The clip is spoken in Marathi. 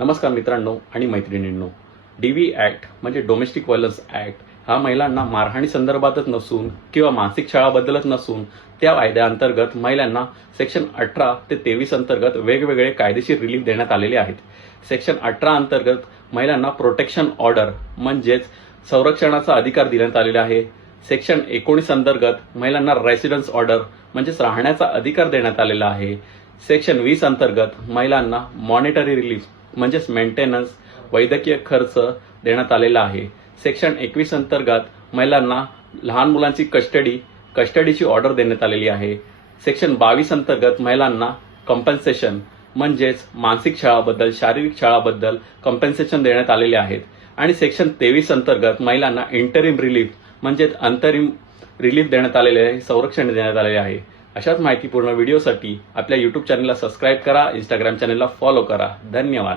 नमस्कार मित्रांनो आणि मैत्रिणींनो, DV ॲक्ट म्हणजे डोमेस्टिक व्हायलन्स ॲक्ट हा महिलांना मारहाणी संदर्भातच नसून किंवा मानसिक छळाबद्दलच नसून त्या कायद्याअंतर्गत महिलांना सेक्शन 18 ते 23 अंतर्गत वेगवेगळे कायदेशीर रिलीफ देण्यात आलेले आहेत. सेक्शन 18 अंतर्गत महिलांना प्रोटेक्शन ऑर्डर म्हणजेच संरक्षणाचा अधिकार देण्यात आलेला आहे. सेक्शन 19 अंतर्गत महिलांना रेसिडेन्स ऑर्डर म्हणजेच राहण्याचा अधिकार देण्यात आलेला आहे. सेक्शन 20 अंतर्गत महिलांना मॉनिटरी रिलीफ म्हणजेच मेंटेनन्स वैद्यकीय खर्च देण्यात आलेला आहे. सेक्शन 21 अंतर्गत महिलांना लहान मुलांची कस्टडीची ऑर्डर देण्यात आलेली आहे. सेक्शन 22 अंतर्गत महिलांना कॉम्पन्सेशन म्हणजेच मानसिक छळाबद्दल शारीरिक छळाबद्दल कॉम्पन्सेशन देण्यात आलेले आहेत. आणि सेक्शन 23 अंतर्गत महिलांना इंटरिम रिलीफ म्हणजेच अंतरिम रिलीफ देण्यात आलेले आहे, संरक्षण देण्यात आलेले आहे. अशाच माहितीपूर्ण व्हिडिओसाठी आपल्या YouTube चॅनलला सबस्क्राईब करा, Instagram चॅनलला फॉलो करा. धन्यवाद.